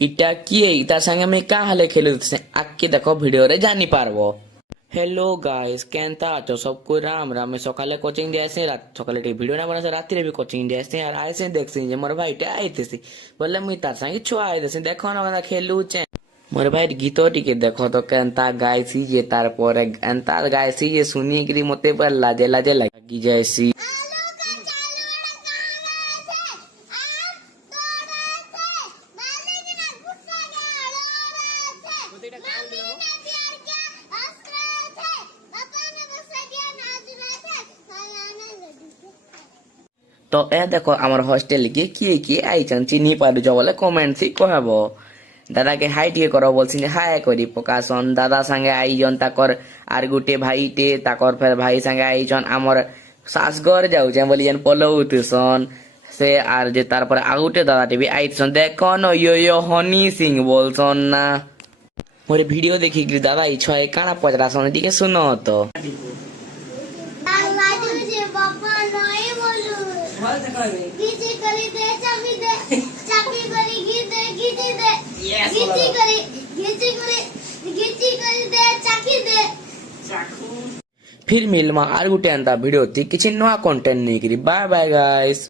इटा किए इता संगे मैं का हाले खेलु आके देखो वीडियो रे जानी पारबो। हेलो गाइस केनता आछो सबको राम राम। मैं सकाले कोचिंग दियासे रात सकाले टी वीडियो ना बनासे राति रे भी कोचिंग दियासे यार आइसे देखसे जे मोर भाई टे आइतेसी बोले मुई तार संगे छुआ आइतेसी देखो ना खेलु चे मोर भाई गीत टिके देखो तो केनता गाइसी जे तार पर एंता गाइसी जे सुनी करी मते पर लाजे लाजे लागी जैसी। तो ए देखो आमर हॉस्टेल के किए आइछन चिन्ही पारुछ बोले कमेंट थी कहबो। दादा के हाई टिके करो बोलछिन हाय करी पकासन दादा संगे आइजन ताकर आर गुटे भाई टे ताकर फेर भाई संगे आइजन आमर सासगर जाउछे बोलियन पलौतसन से आर जे तार पर आगुटे दादा टे भी आइछन देखो न यो हनी सिंह बोलछन ना मोर वीडियो देखि दादा ई छय काना पचरासन टिके सुनो तो। फिर मिलमा आर गुटे अंता वीडियो थी किछि नया कंटेंट नहीं करी। Bye bye guys.